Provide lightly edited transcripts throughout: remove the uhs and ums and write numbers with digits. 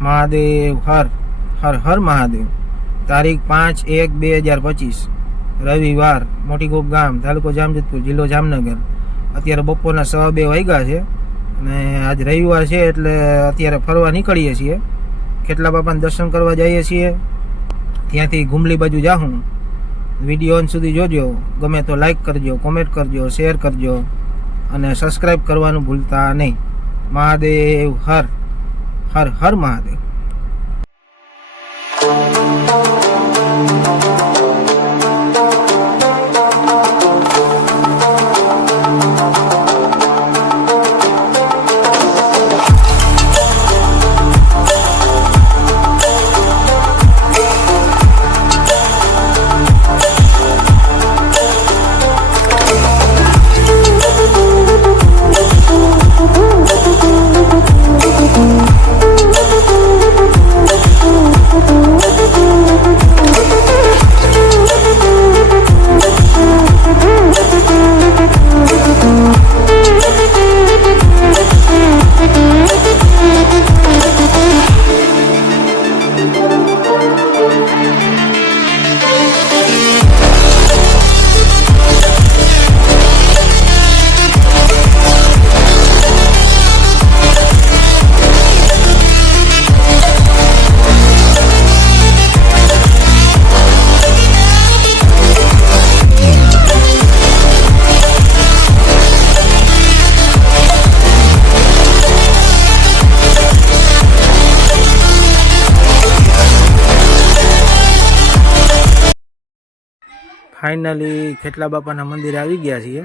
મહાદેવ હર હર હર મહાદેવ. તારીખ 5/1/2025 રવિવાર, મોટી ગોપ ગામ, તાલુકો જામજોધપુર, જિલ્લો જામનગર. અત્યારે બપોરના 1:15 વાગ્યા છે અને આજ રવિવાર છે એટલે અત્યારે ફરવા નીકળીએ છીએ. ખેટલા બાપાના દર્શન કરવા જઈએ છીએ. ત્યાંથી ઘુમલી બાજુ જાઉં. વિડીયો અંત સુધી જોજો. ગમે તો લાઈક કરજો, કોમેન્ટ કરજો, શેર કરજો અને સબસ્ક્રાઈબ કરવાનું ભૂલતા નહીં. મહાદેવ હર હર હર મહાદેવ. ફાઇનલી ખેટલા બાપાના મંદિરે આવી ગયા છીએ.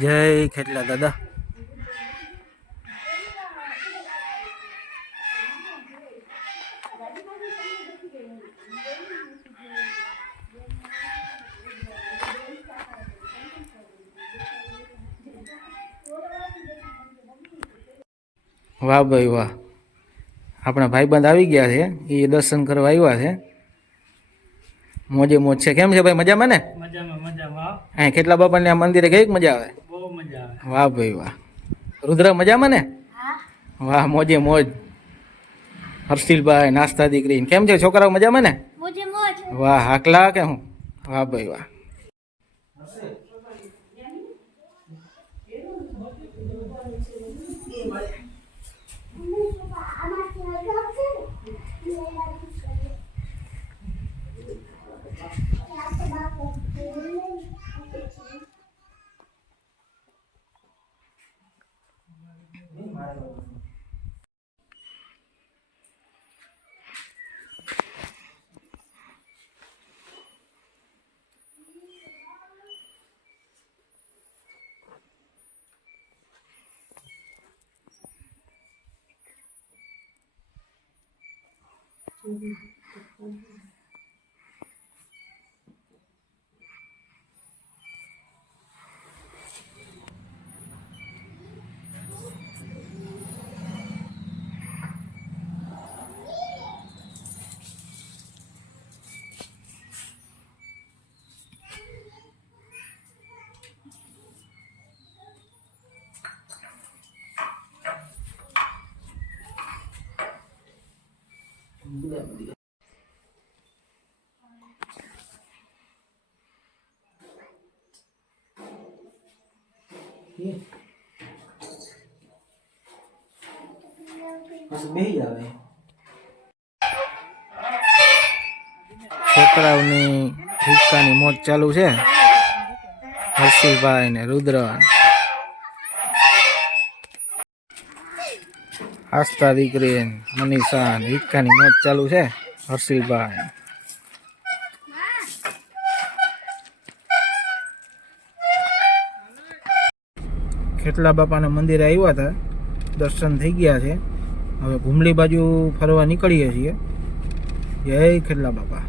જય ખેટલા દાદા. વાહ ભાઈ વાહ, આપણા ભાઈબંધ આવી ગયા છે, એ દર્શન કરવા આવ્યા છે. મોજે મોજ છે. કેમ છે ભાઈ, મજામાં ને? હા, ખેટલા બાપાને આ મંદિરે કઈક મજા આવે? વાહ ભાઈ વાહ. રુદ્ર મજામાં ને? વાહ, મોજે મોજ. હર્ષિલભાઈ, નાસ્તા દીકરી, કેમ છે છોકરાઓ મજામાં ને? વાહ, હાકલા કે હું? વાહ ભાઈ વાહ. છોકરાઓની હિક્કાની મોજ ચાલુ છે. હર્ષિલભાઈ ને રુદ્ર, આસ્થા દીકરી, મનીષા, હિક્કાની મોજ ચાલુ છે. હર્ષિલભાઈ ખેટલા બાપાના મંદિરે આવ્યા હતા, દર્શન થઈ ગયા છે. હવે ઘુમલી બાજુ ફરવા નીકળીએ છીએ. જય ખેટલા બાપા.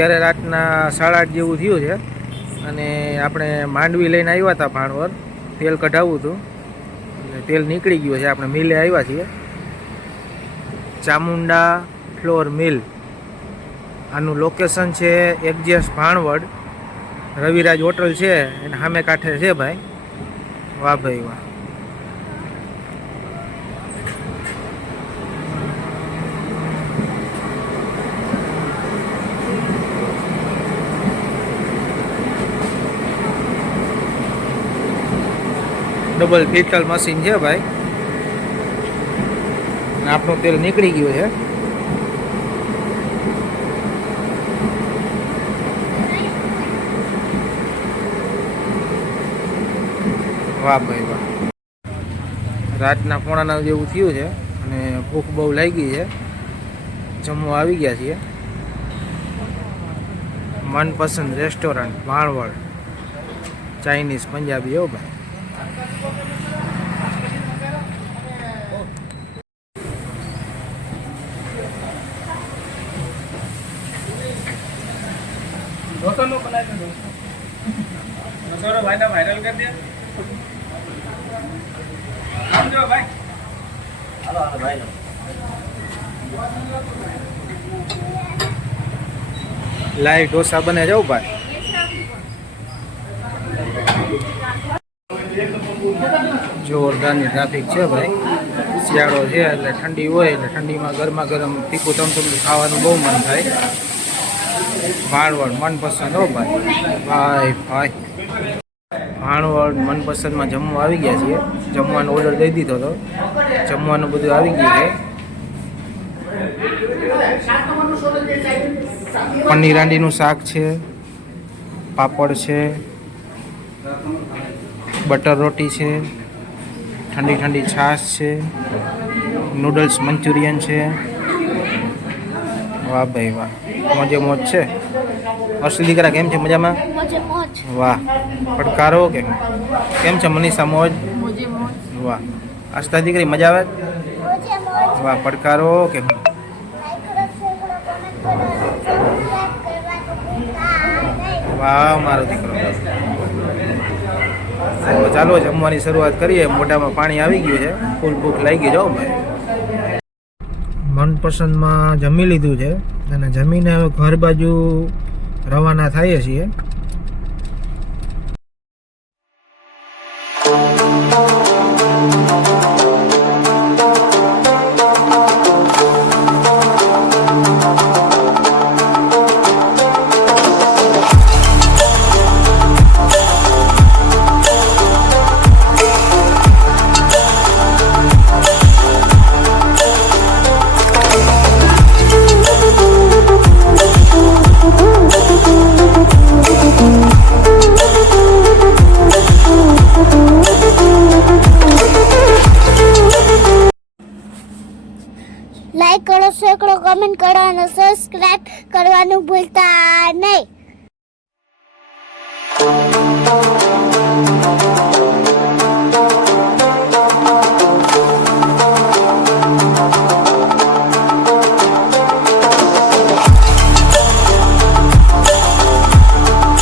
અત્યારે રાતના 8:30 જેવું થયું છે અને આપણે માંડવી લઈને આવ્યા હતા ભાણવર, તેલ કઢાવવું હતું એટલે તેલ નીકળી ગયું છે. આપણે મિલે આવ્યા છીએ, ચામુંડા ફ્લોર મિલ. આનું લોકેશન છે એક્ઝેક્ટ ભાણવડ, રવિરાજ હોટલ છે એના સામે કાંઠે છે ભાઈ. વાહ ભાઈ વાહ. ડબલ ફિલ્ટર મશીન છે ભાઈ. આપણું તેલ નીકળી ગયું છે. વાહ ભાઈ વાહ. રાતના 9:30 જેવું થયું છે અને ભૂખ બહુ લાગી છે. જમવા આવી ગયા છીએ. મનપસંદ રેસ્ટોરન્ટ ભાણવડ, ચાઇનીઝ પંજાબી. હો ભાઈ. दोस्तों लोग बनाए थे दोस्तों भाई ना वायरल कर दिया हम जो भाई हेलो हेलो भाई લાઈવ ઢોસા બને જાવ ભાઈ. જોરદારની ટ્રાફિક છે ભાઈ. શિયાળો છે એટલે ઠંડી હોય એટલે ઠંડીમાં ગરમા ગરમ તીખું તમતમતું ખાવાનું બહુ મન થાય. ભાણવડ મનપસંદ. હો ભાઈ ભાઈ ભાઈ. ભાણવડ મનપસંદમાં જમવા આવી ગયા છીએ. જમવાનો ઓર્ડર દઈ દીધો હતો, જમવાનું બધું આવી ગયું છે. પનીર હાંડીનું શાક છે, પાપડ છે, બટર રોટી છે, ઠંડી ઠંડી છાશ છે, નૂડલ્સ મંચુરિયન છે. વાહ ભાઈ વાહ. મોજે મોજ છે. અસલી દીકરા કેમ છે? મજામાં? વાહ. પડકારો કેમ છે મનીષા? મોજ. વાહ. આસ્થા દીકરી મજા આવે? વાહ. પડકારો કેમ? વાહ મારો દીકરો. ચાલો જમવાની શરૂઆત કરીએ. મોઢામાં પાણી આવી ગયું છે, ફૂલ ભૂખ લાગી. જાઓ ભાઈ. મનપસંદમાં જમી લીધું છે અને જમીને હવે ઘર બાજુ રવાના થઈએ છીએ. લાઈક કરો, શેર કરો, કમેન્ટ કરો અને સબસ્ક્રાઇબ કરવાનું ભૂલતા નહીં.